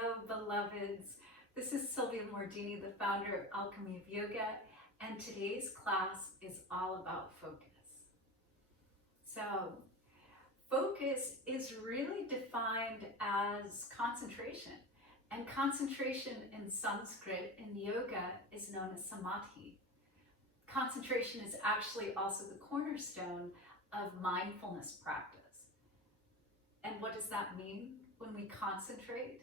Hello, beloveds. This is Sylvia Mordini, the founder of Alchemy of Yoga, and today's class is all about focus. So, focus is really defined as concentration, and concentration in Sanskrit, in yoga, is known as samadhi. Concentration is actually also the cornerstone of mindfulness practice. And what does that mean when we concentrate?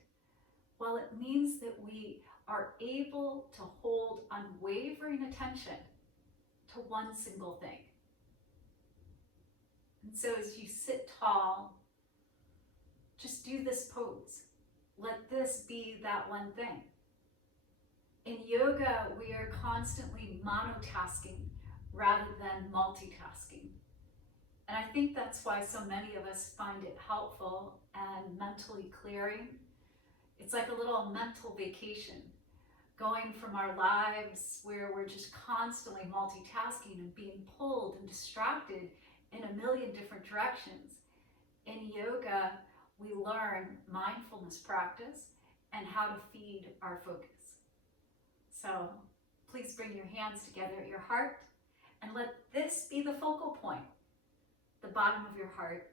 Well, it means that we are able to hold unwavering attention to one single thing. And so as you sit tall, just do this pose. Let this be that one thing. In yoga, we are constantly monotasking rather than multitasking. And I think that's why so many of us find it helpful and mentally clearing. It's like a little mental vacation, going from our lives where we're just constantly multitasking and being pulled and distracted in a million different directions. In yoga, we learn mindfulness practice and how to feed our focus. So please bring your hands together at your heart and let this be the focal point, the bottom of your heart.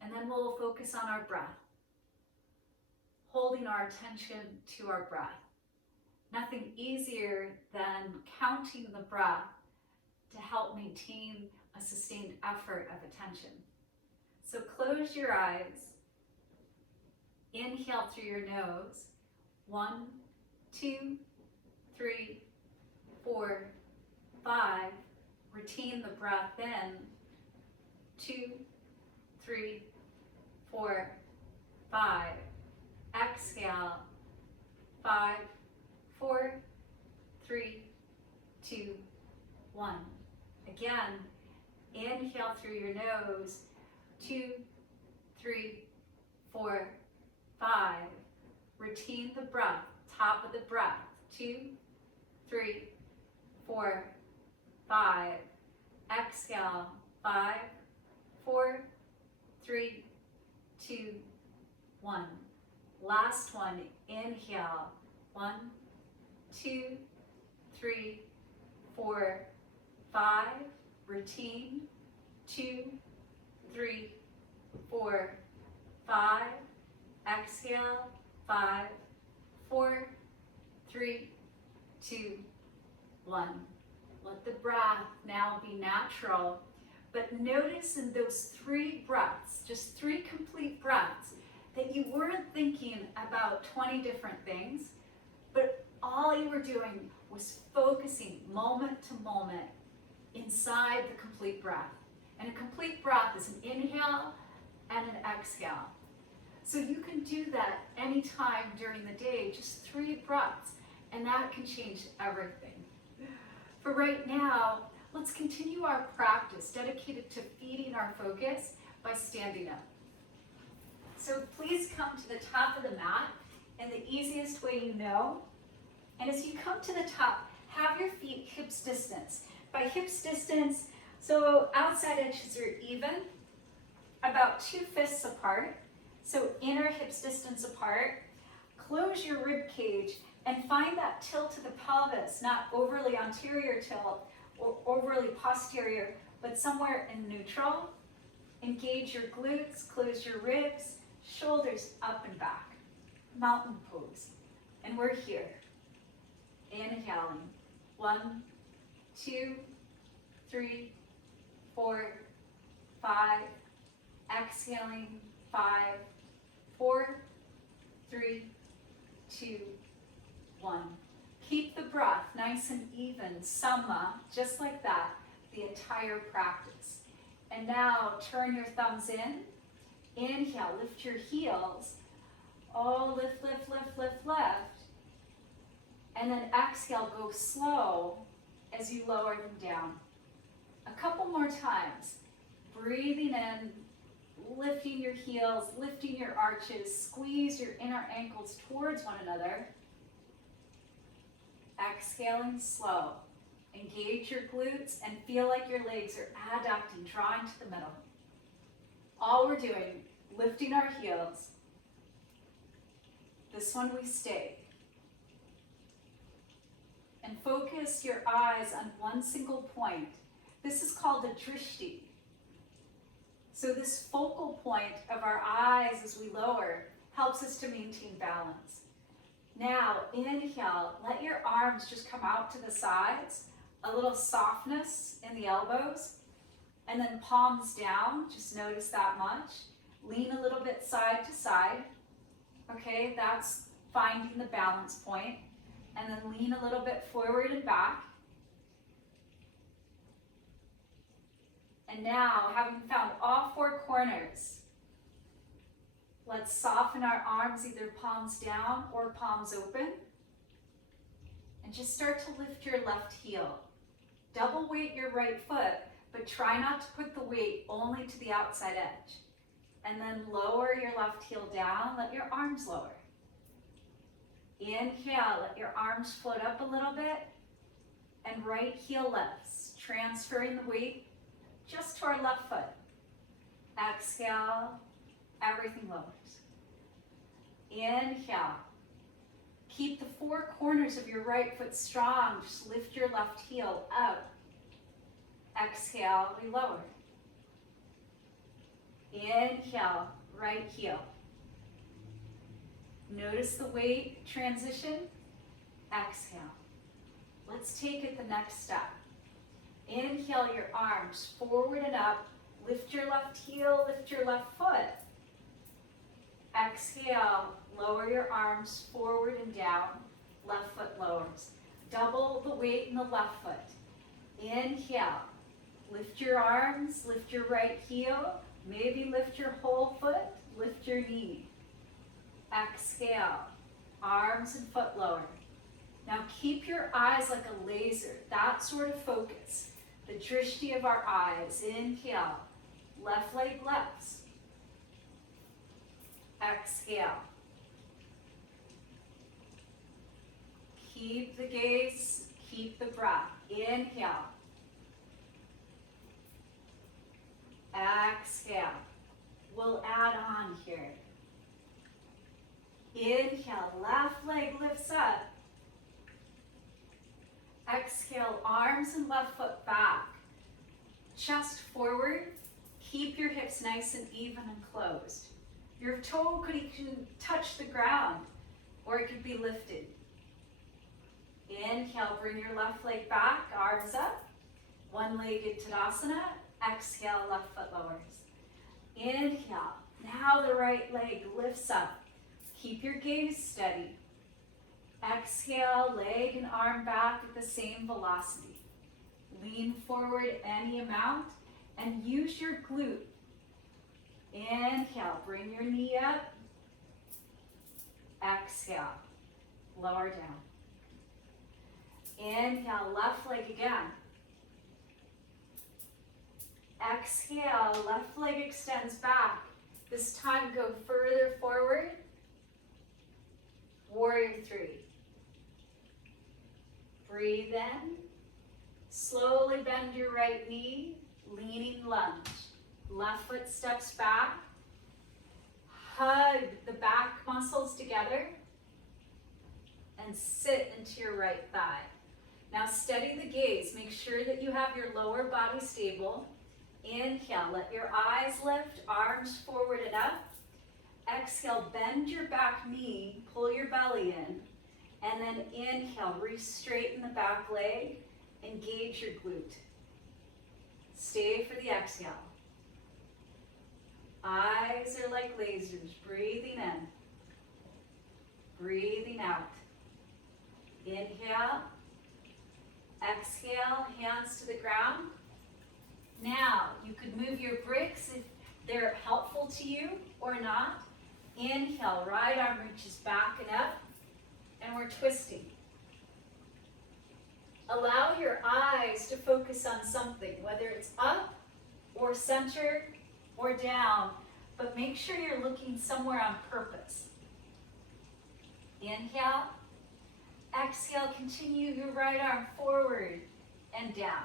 And then we'll focus on our breath, holding our attention to our breath. Nothing easier than counting the breath to help maintain a sustained effort of attention. So close your eyes. Inhale through your nose. 1, 2, 3, 4, 5. Retain the breath in. 2, 3, 4, 5. Exhale. 5, 4, 3, 2, 1. Again, inhale through your nose. 2, 3, 4, 5. Retain the breath, top of the breath. 2, 3, 4, 5. Exhale. 5, 4, 3, 2, 1. Last one, inhale. 1, 2, 3, 4, 5. Retain. 2, 3, 4, 5. Exhale. 5, 4, 3, 2, 1. Let the breath now be natural. But notice in those 3 breaths, just 3 complete breaths, that you weren't thinking about 20 different things, but all you were doing was focusing moment to moment inside the complete breath. And a complete breath is an inhale and an exhale. So you can do that anytime during the day, just 3 breaths, and that can change everything. For right now, let's continue our practice dedicated to feeding our focus by standing up. So please come to the top of the mat in the easiest way you know. And as you come to the top, have your feet hips distance. By hips distance, so outside edges are even, about 2 fists apart. So inner hips distance apart. Close your rib cage and find that tilt to the pelvis, not overly anterior tilt or overly posterior, but somewhere in neutral. Engage your glutes, close your ribs, shoulders up and back. Mountain pose. And we're here. Inhaling. 1, 2, 3, 4, 5. Exhaling. 5, 4, 3, 2, 1. Keep the breath nice and even, sama, just like that, the entire practice. And now turn your thumbs in. Inhale, lift your heels. Oh, lift, lift, lift, lift, lift. And then exhale, go slow as you lower them down. A couple more times. Breathing in, lifting your heels, lifting your arches, squeeze your inner ankles towards one another. Exhaling slow. Engage your glutes and feel like your legs are adducting, drawing to the middle. All we're doing, lifting our heels, this one we stay. And focus your eyes on one single point. This is called a drishti. So this focal point of our eyes as we lower helps us to maintain balance. Now, inhale, let your arms just come out to the sides, a little softness in the elbows, and then palms down, just notice that much. Lean a little bit side to side, okay, that's finding the balance point. And then lean a little bit forward and back. And now, having found all four corners, let's soften our arms, either palms down or palms open. And just start to lift your left heel. Double weight your right foot, but try not to put the weight only to the outside edge. And then lower your left heel down, let your arms lower. Inhale, let your arms float up a little bit, and right heel lifts, transferring the weight just to our left foot. Exhale, everything lowers. Inhale, keep the four corners of your right foot strong, just lift your left heel up. Exhale, we lower. Inhale, right heel. Notice the weight transition. Exhale. Let's take it the next step. Inhale your arms forward and up. Lift your left heel, lift your left foot. Exhale, lower your arms forward and down. Left foot lowers. Double the weight in the left foot. Inhale. Lift your arms, lift your right heel. Maybe lift your whole foot, lift your knee. Exhale, arms and foot lower. Now keep your eyes like a laser, that sort of focus. The drishti of our eyes. Inhale, left leg lefts. Exhale. Keep the gaze, keep the breath. Inhale. Exhale. We'll add on here. Inhale, left leg lifts up. Exhale, arms and left foot back. Chest forward. Keep your hips nice and even and closed. Your toe could even touch the ground, or it could be lifted. Inhale, bring your left leg back, arms up. One-legged Tadasana. Exhale, left foot lowers. Inhale, now the right leg lifts up. Keep your gaze steady. Exhale, leg and arm back at the same velocity. Lean forward any amount and use your glute. Inhale, bring your knee up. Exhale, lower down. Inhale, left leg again. Exhale, left leg extends back. This time go further forward. Warrior three. Breathe in. Slowly bend your right knee, leaning lunge. Left foot steps back. Hug the back muscles together and sit into your right thigh. Now steady the gaze. Make sure that you have your lower body stable. Inhale, let your eyes lift, arms forward and up. Exhale, bend your back knee, pull your belly in. And then inhale, re-straighten the back leg, engage your glute. Stay for the exhale. Eyes are like lasers, breathing in, breathing out. Inhale, exhale, hands to the ground. Now, you could move your bricks if they're helpful to you or not. Inhale, right arm reaches back and up, and we're twisting. Allow your eyes to focus on something, whether it's up or center or down, but make sure you're looking somewhere on purpose. Inhale, exhale, continue your right arm forward and down.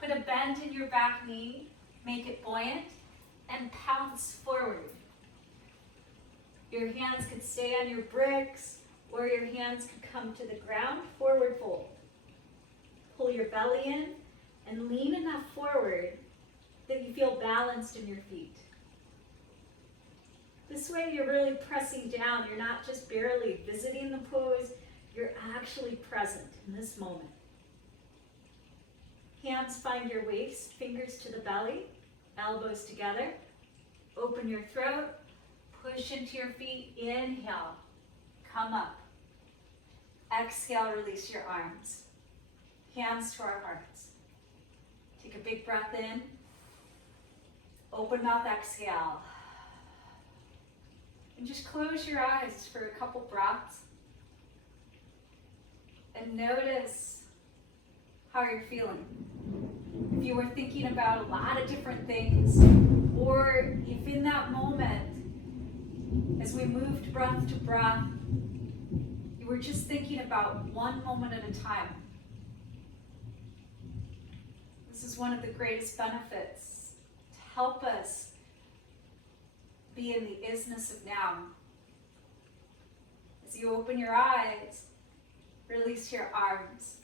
Put a bend in your back knee, make it buoyant, and pounce forward. Your hands could stay on your bricks, or your hands could come to the ground, forward fold. Pull your belly in and lean enough forward that you feel balanced in your feet. This way you're really pressing down. You're not just barely visiting the pose, you're actually present in this moment. Hands find your waist, fingers to the belly, elbows together. Open your throat, push into your feet, inhale, come up. Exhale, release your arms. Hands to our hearts. Take a big breath in. Open mouth, exhale. And just close your eyes for a couple breaths. And notice how you're feeling. If you were thinking about a lot of different things, or if in that moment, as we moved breath to breath, you were just thinking about one moment at a time. This is one of the greatest benefits to help us be in the isness of now. As you open your eyes, release your arms.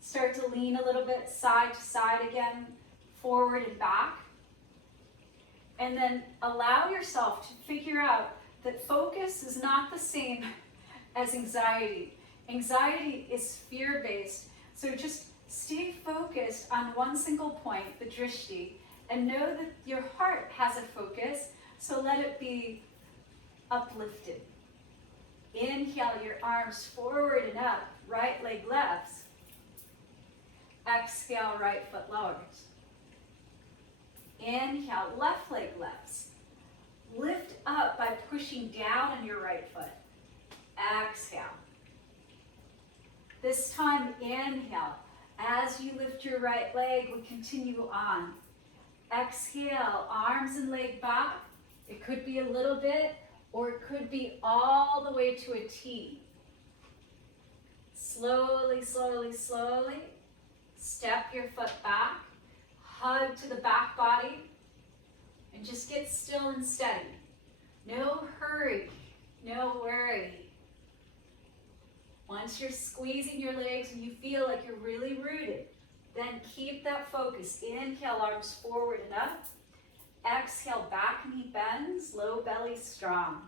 Start to lean a little bit side to side again, forward and back. And then allow yourself to figure out that focus is not the same as anxiety. Anxiety is fear-based, so just stay focused on one single point, the drishti, and know that your heart has a focus, so let it be uplifted. Inhale your arms forward and up, right leg lefts. Exhale, right foot lowers. Inhale, left leg lefts. Lift up by pushing down on your right foot. Exhale. This time, inhale. As you lift your right leg, we continue on. Exhale, arms and leg back. It could be a little bit, or it could be all the way to a T. Slowly, slowly, slowly. Step your foot back. Hug to the back body. And just get still and steady. No hurry, no worry. Once you're squeezing your legs and you feel like you're really rooted, then keep that focus. Inhale, arms forward and up. Exhale, back knee bends, low belly strong.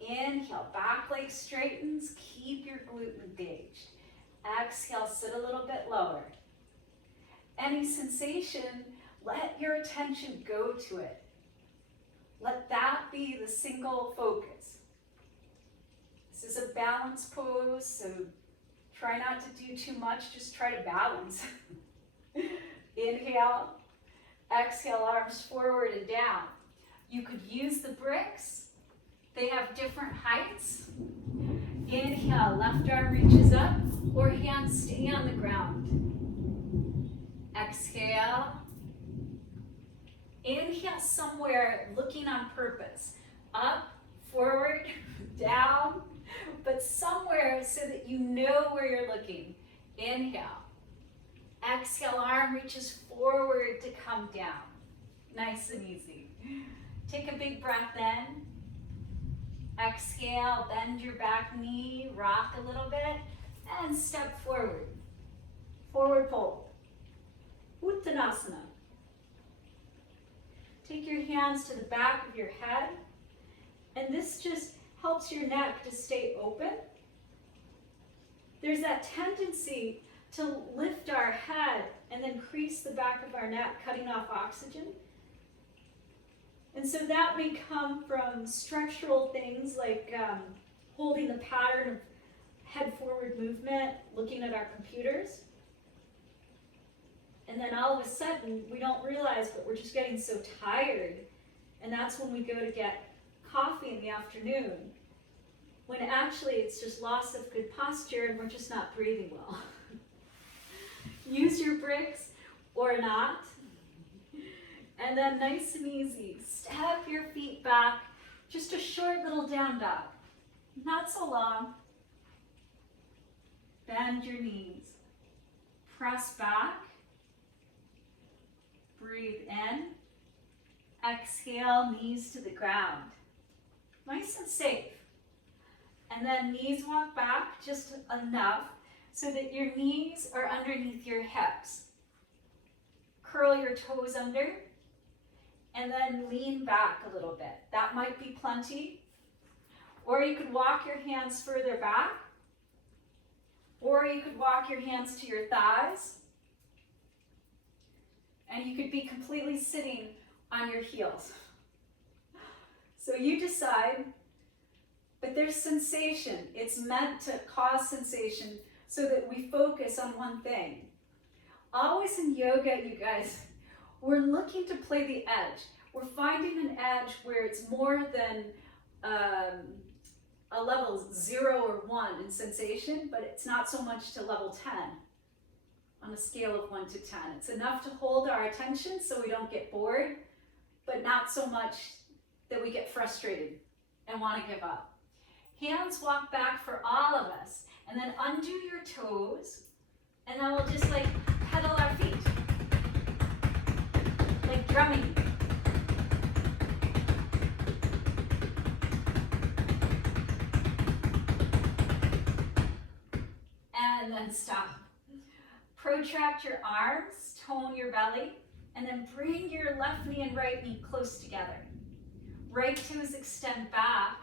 Inhale, back leg straightens, keep your glute engaged. Exhale, sit a little bit lower. Any sensation, let your attention go to it. Let that be the single focus. This is a balance pose, so try not to do too much, just try to balance. Inhale, exhale, arms forward and down. You could use the bricks. They have different heights. Inhale, left arm reaches up, or hands stay on the ground. Exhale. Inhale somewhere looking on purpose. Up, forward, down, but somewhere so that you know where you're looking. Inhale. Exhale, arm reaches forward to come down. Nice and easy. Take a big breath in. Exhale, bend your back knee, rock a little bit, and step forward. Forward fold. Uttanasana. Take your hands to the back of your head, and this just helps your neck to stay open. There's that tendency to lift our head and then crease the back of our neck, cutting off oxygen. And so that may come from structural things like holding the pattern of head forward movement, looking at our computers. And then all of a sudden, we don't realize, but we're just getting so tired. And that's when we go to get coffee in the afternoon, when actually it's just loss of good posture and we're just not breathing well. Use your bricks or not. And then nice and easy, step your feet back, just a short little down dog, not so long. Bend your knees, press back, breathe in, exhale, knees to the ground. nice and safe. And then knees walk back just enough so that your knees are underneath your hips. Curl your toes under and then lean back a little bit. That might be plenty. Or you could walk your hands further back. Or you could walk your hands to your thighs. And you could be completely sitting on your heels. So you decide, but there's sensation. It's meant to cause sensation so that we focus on one thing. Always in yoga, you guys, we're looking to play the edge. We're finding an edge where it's more than a level 0 or 1 in sensation, but it's not so much to level 10 on a scale of 1 to 10. It's enough to hold our attention so we don't get bored, but not so much that we get frustrated and want to give up. Hands walk back for all of us, and then undo your toes, and then we'll just like pedal our feet, like drumming. And then stop. Protract your arms, tone your belly, and then bring your left knee and right knee close together. Right toes extend back,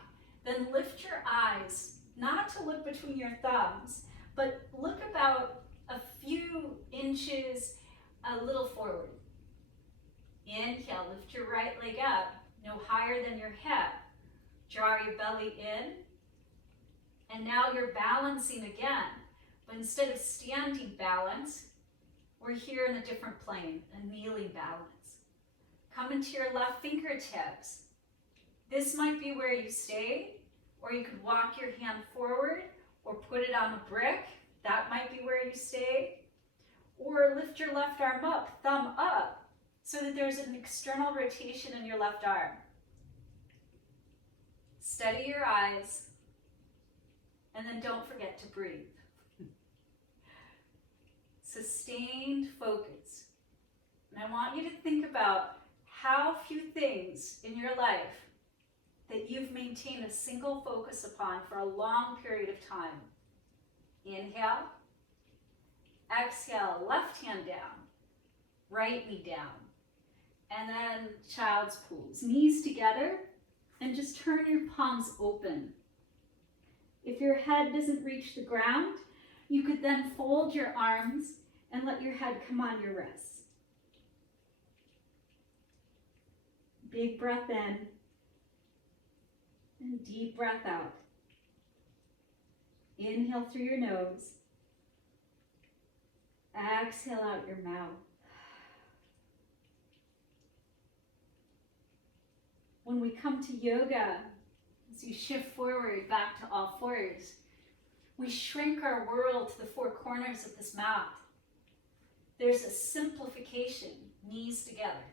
then lift your eyes, not to look between your thumbs, but look about a few inches a little forward. Inhale, lift your right leg up, no higher than your hip. Draw your belly in, and now you're balancing again. But instead of standing balance, we're here in a different plane, a kneeling balance. Come into your left fingertips. This might be where you stay, or you could walk your hand forward or put it on a brick. That might be where you stay. Or lift your left arm up, thumb up, so that there's an external rotation in your left arm. Steady your eyes, and then don't forget to breathe. Sustained focus. And I want you to think about how few things in your life that you've maintained a single focus upon for a long period of time. Inhale. Exhale, left hand down, right knee down. And then child's pose. Knees together, and just turn your palms open. If your head doesn't reach the ground, you could then fold your arms and let your head come on your wrists. Big breath in, and deep breath out. Inhale through your nose. Exhale out your mouth. When we come to yoga, as you shift forward back to all fours, we shrink our world to the four corners of this mat. There's a simplification, knees together.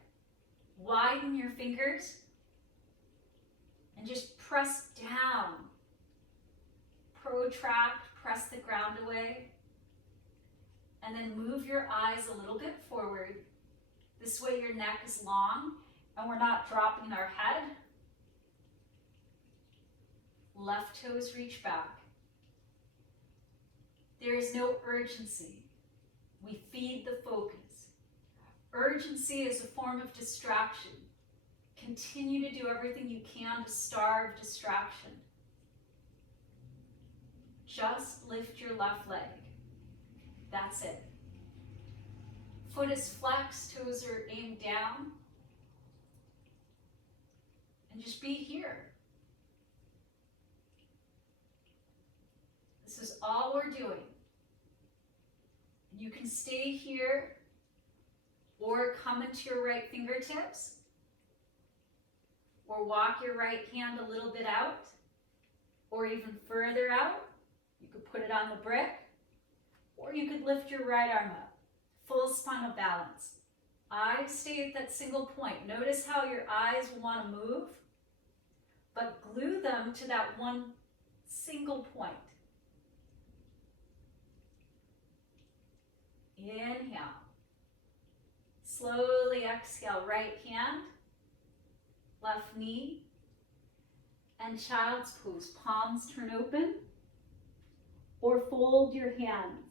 Widen your fingers and just press down. Protract, press the ground away. And then move your eyes a little bit forward. This way your neck is long and we're not dropping our head. Left toes reach back. There is no urgency. We feed the focus. Urgency is a form of distraction. Continue to do everything you can to starve distraction. Just lift your left leg. That's it. Foot is flexed, toes are aimed down. And just be here. This is all we're doing. You can stay here or come into your right fingertips or walk your right hand a little bit out or even further out. You could put it on the brick or you could lift your right arm up. Full spinal balance. Eyes stay at that single point. Notice how your eyes will want to move, but glue them to that one single point. Inhale. Slowly exhale, right hand, left knee. And child's pose, palms turn open or fold your hands.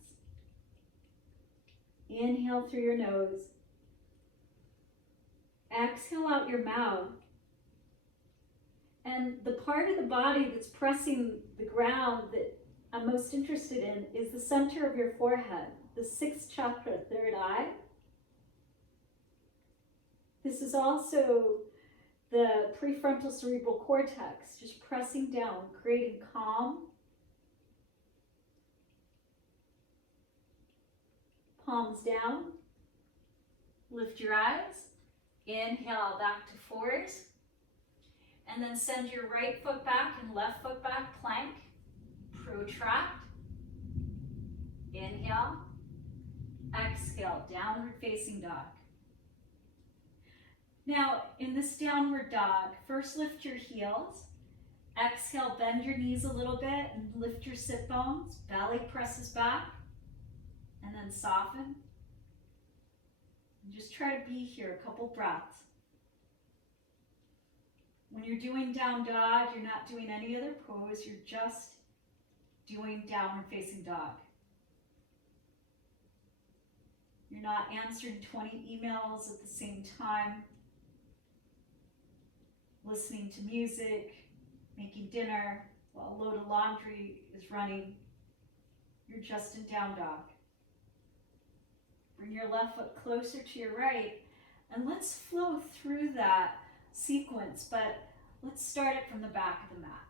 Inhale through your nose. Exhale out your mouth. And the part of the body that's pressing the ground that I'm most interested in is the center of your forehead, the sixth chakra, third eye. This is also the prefrontal cerebral cortex, just pressing down, creating calm. Palms down. Lift your eyes. Inhale back to fours. And then send your right foot back and left foot back, plank. Protract. Inhale. Exhale, downward facing dog. Now, in this downward dog, first lift your heels. Exhale, bend your knees a little bit and lift your sit bones. Belly presses back. And then soften. And just try to be here a couple breaths. When you're doing down dog, you're not doing any other pose. You're just doing downward facing dog. You're not answering 20 emails at the same time, listening to music, making dinner while a load of laundry is running. You're just in down dog. Bring your left foot closer to your right, and let's flow through that sequence, but let's start it from the back of the mat.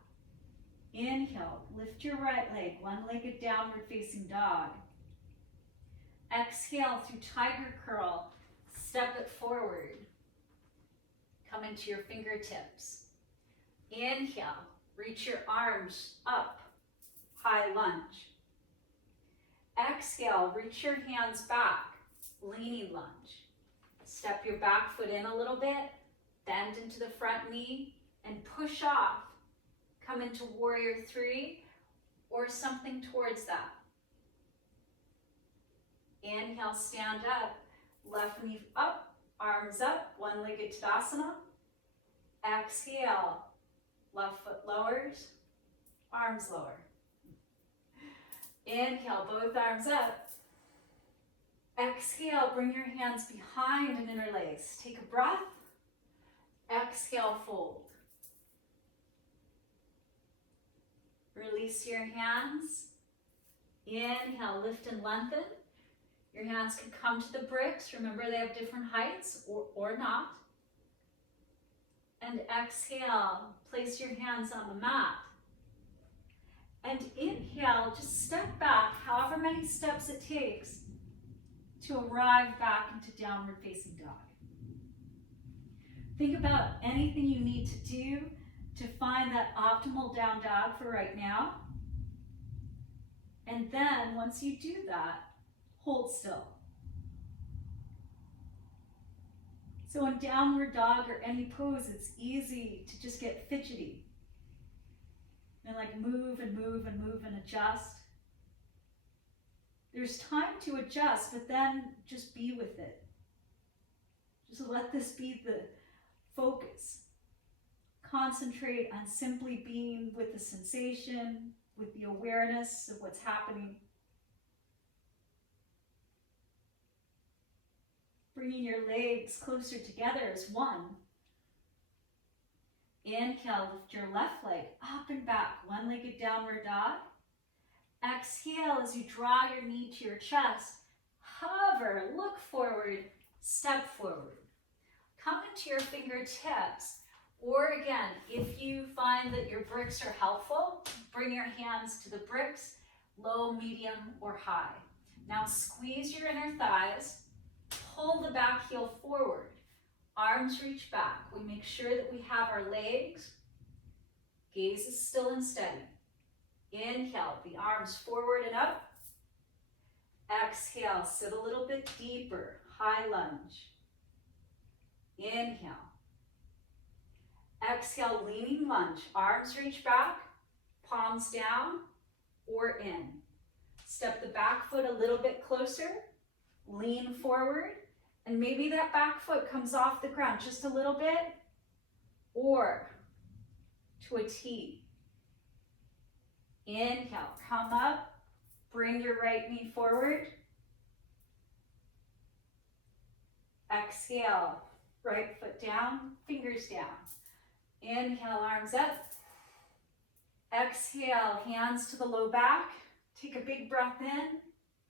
Inhale, lift your right leg, one-legged downward facing dog. Exhale through tiger curl, step it forward. Come into your fingertips. Inhale, reach your arms up, high lunge. Exhale, reach your hands back, leaning lunge. Step your back foot in a little bit, bend into the front knee, and push off. Come into warrior three or something towards that. Inhale, stand up, left knee up, arms up, one-legged Tadasana. Exhale, left foot lowers, arms lower. Inhale, both arms up. Exhale, bring your hands behind and interlace. Take a breath. Exhale, fold. Release your hands. Inhale, lift and lengthen. Your hands can come to the bricks. Remember, they have different heights or not. And exhale, place your hands on the mat. And inhale, just step back, however many steps it takes to arrive back into downward facing dog. Think about anything you need to do to find that optimal down dog for right now. And then once you do that, hold still. So in downward dog or any pose, it's easy to just get fidgety and like move and move and move and adjust. There's time to adjust, but then just be with it. Just let this be the focus. Concentrate on simply being with the sensation, with the awareness of what's happening. Bringing your legs closer together as one. Inhale, lift your left leg up and back, one-legged downward dog. Exhale as you draw your knee to your chest. Hover, look forward, step forward. Come into your fingertips. Or again, if you find that your bricks are helpful, bring your hands to the bricks, low, medium, or high. Now squeeze your inner thighs, pull the back heel forward. Arms reach back. We make sure that we have our legs. Gaze is still and steady. Inhale, the arms forward and up. Exhale, sit a little bit deeper, high lunge. Inhale. Exhale, leaning lunge. Arms reach back, palms down or in. Step the back foot a little bit closer, lean forward, and maybe that back foot comes off the ground just a little bit, or to a T. Inhale, come up, bring your right knee forward. Exhale, right foot down, fingers down. Inhale, arms up. Exhale, hands to the low back. Take a big breath in,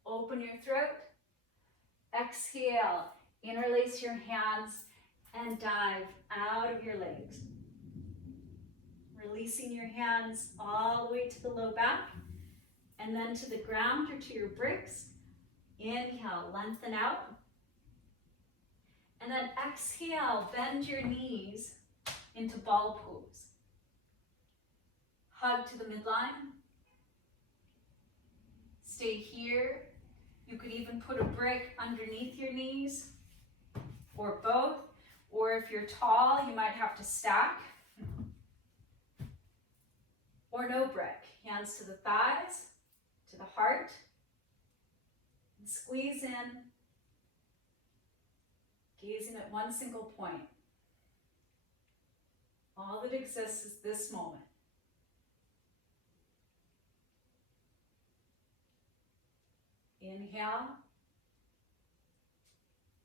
open your throat. Exhale, interlace your hands and dive out of your legs. Releasing your hands all the way to the low back and then to the ground or to your bricks. Inhale, lengthen out. And then exhale, bend your knees into ball pose. Hug to the midline. Stay here. You could even put a brick underneath your knees, or both. Or if you're tall, you might have to stack. Or no brick. Hands to the thighs, to the heart. And squeeze in, gazing at one single point. All that exists is this moment. Inhale.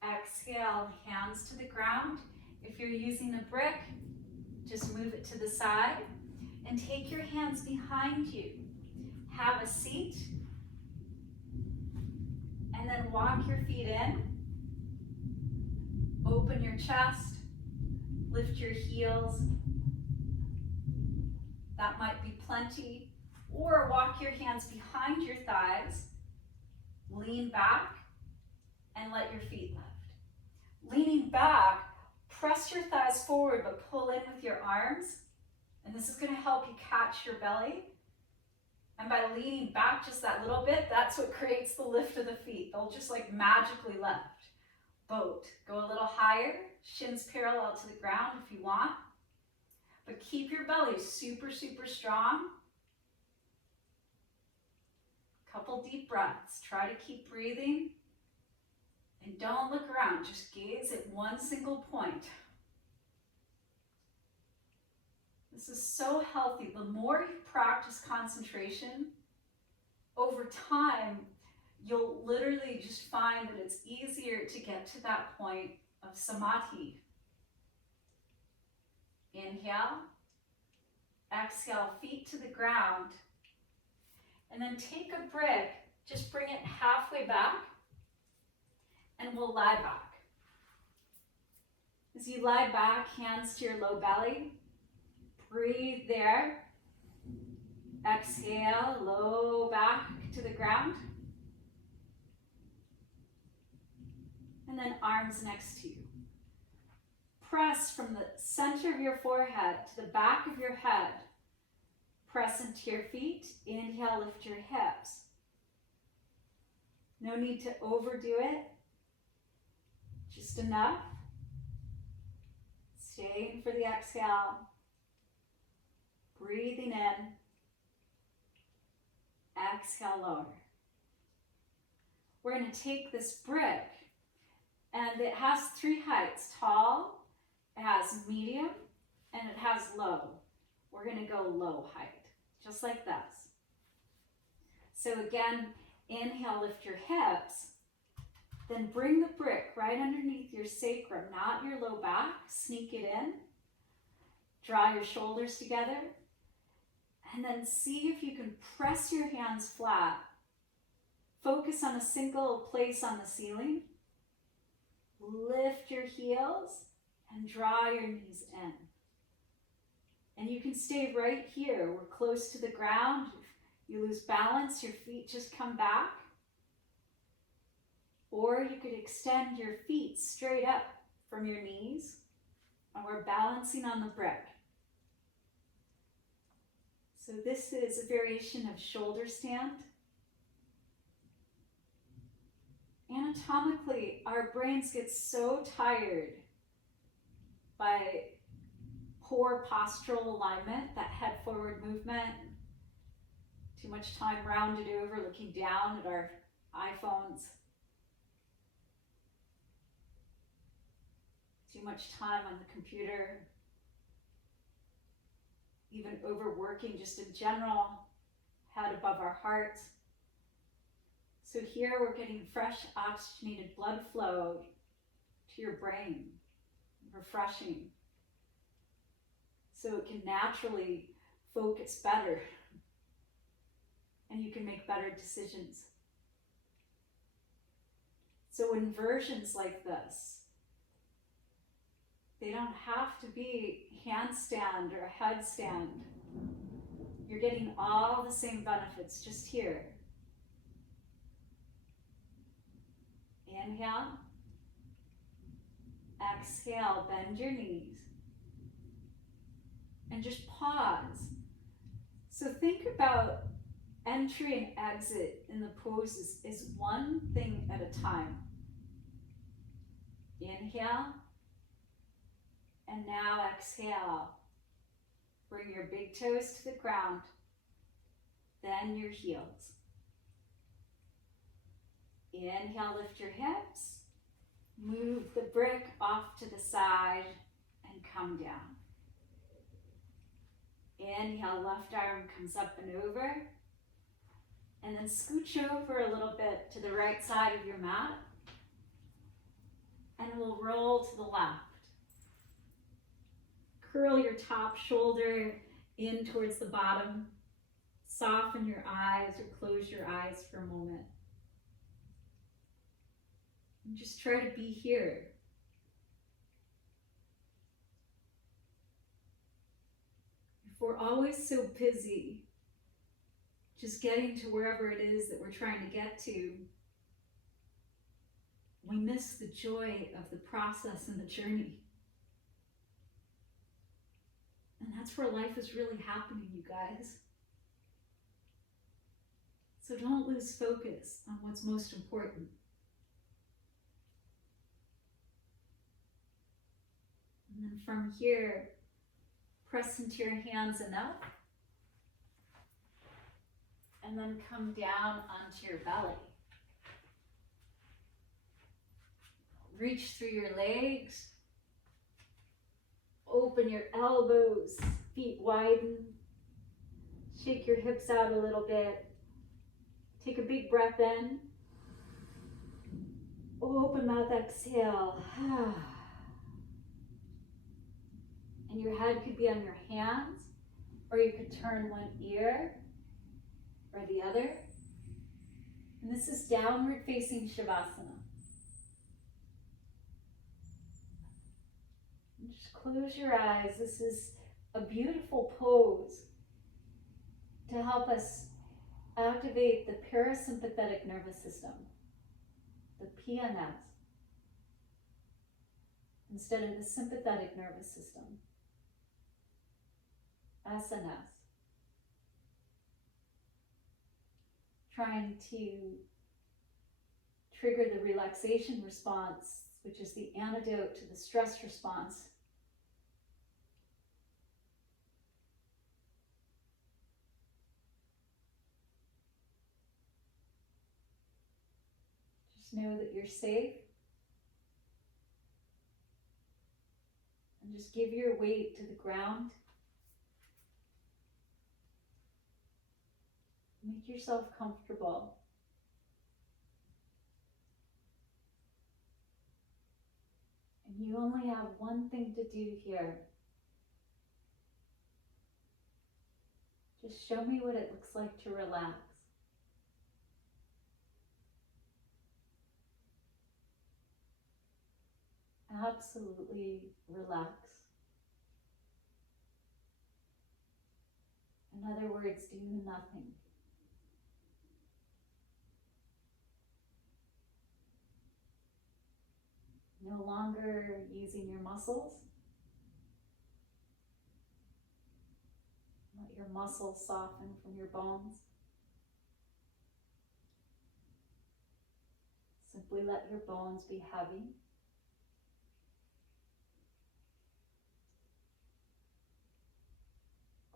Exhale, hands to the ground. If you're using a brick, just move it to the side and take your hands behind you. Have a seat and then walk your feet in. Open your chest, lift your heels. That might be plenty. Or walk your hands behind your thighs, lean back, and let your feet lift. Leaning back, press your thighs forward, but pull in with your arms. And this is going to help you catch your belly. And by leaning back just that little bit, that's what creates the lift of the feet. They'll just like magically lift. Boat. Go a little higher, shins parallel to the ground if you want. But keep your belly super, super strong. Couple deep breaths. Try to keep breathing. And don't look around. Just gaze at one single point. This is so healthy. The more you practice concentration, over time, you'll literally just find that it's easier to get to that point of samadhi. Inhale. Exhale, feet to the ground. And then take a brick, just bring it halfway back, and we'll lie back. As you lie back, hands to your low belly. Breathe there. Exhale, low back to the ground. And then arms next to you. Press from the center of your forehead to the back of your head. Press into your feet. Inhale, lift your hips. No need to overdo it. Just enough. Staying for the exhale. Breathing in. Exhale, lower. We're going to take this brick, and it has three heights: tall, it has medium, and it has low. We're going to go low height, just like this. So again, inhale, lift your hips, then bring the brick right underneath your sacrum, not your low back. Sneak it in. Draw your shoulders together. And then see if you can press your hands flat. Focus on a single place on the ceiling. Lift your heels and draw your knees in. And you can stay right here. We're close to the ground. If you lose balance, your feet just come back. Or you could extend your feet straight up from your knees. And we're balancing on the brick. So this is a variation of shoulder stand. Anatomically, our brains get so tired by poor postural alignment, that head forward movement, too much time rounded over looking down at our iPhones, too much time on the computer. even overworking just in general, head above our heart. So here we're getting fresh oxygenated blood flow to your brain, refreshing, so it can naturally focus better and you can make better decisions. So inversions like this, they don't have to be handstand or headstand. You're getting all the same benefits just here. Inhale. Exhale, bend your knees. And just pause. So think about entry and exit in the poses is one thing at a time. Inhale. And now exhale. Bring your big toes to the ground. Then your heels. Inhale, lift your hips. Move the brick off to the side and come down. Inhale, left arm comes up and over. And then scooch over a little bit to the right side of your mat. And we'll roll to the left. Curl your top shoulder in towards the bottom. Soften your eyes or close your eyes for a moment. And just try to be here. If we're always so busy, just getting to wherever it is that we're trying to get to, we miss the joy of the process and the journey. And that's where life is really happening, you guys. So don't lose focus on what's most important. And then from here, press into your hands enough. And then come down onto your belly. Reach through your legs. Open your elbows, feet widen. Shake your hips out a little bit. Take a big breath in. Open mouth, exhale. And your head could be on your hands, or you could turn one ear or the other. And this is downward facing Shavasana. And just close your eyes. This is a beautiful pose to help us activate the parasympathetic nervous system, the PNS, instead of the sympathetic nervous system, SNS. Trying to trigger the relaxation response, which is the antidote to the stress response. Just know that you're safe. And just give your weight to the ground. Make yourself comfortable. And you only have one thing to do here. Just show me what it looks like to relax. Absolutely relax. In other words, do nothing. No longer using your muscles. Let your muscles soften from your bones. Simply let your bones be heavy.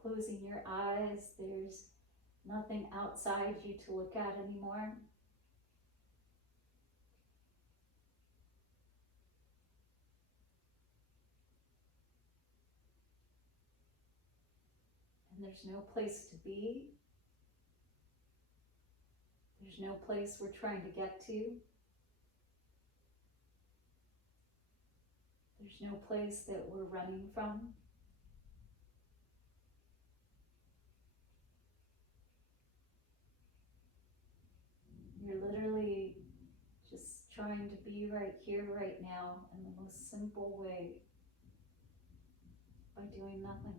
Closing your eyes, there's nothing outside you to look at anymore. and there's no place to be. There's no place we're trying to get to. There's no place that we're running from. You're literally just trying to be right here, right now, in the most simple way, by doing nothing.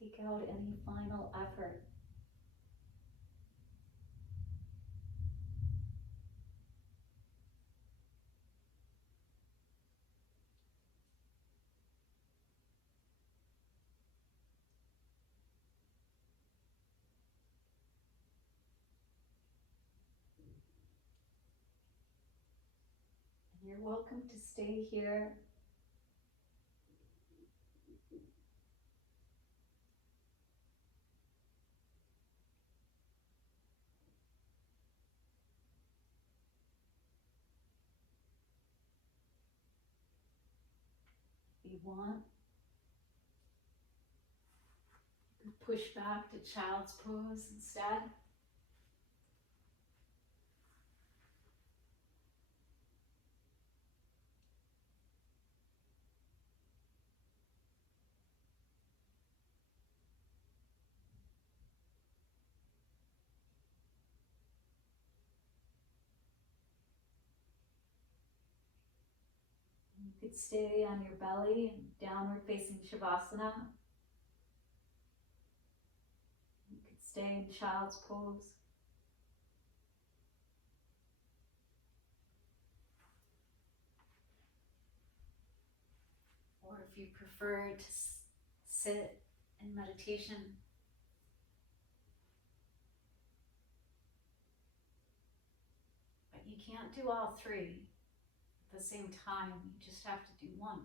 Take out any final effort. And you're welcome to stay here. If you want, you can push back to child's pose instead. You could stay on your belly in downward facing Shavasana. You could stay in child's pose. Or if you prefer to sit in meditation, but you can't do all three at the same time, you just have to do one.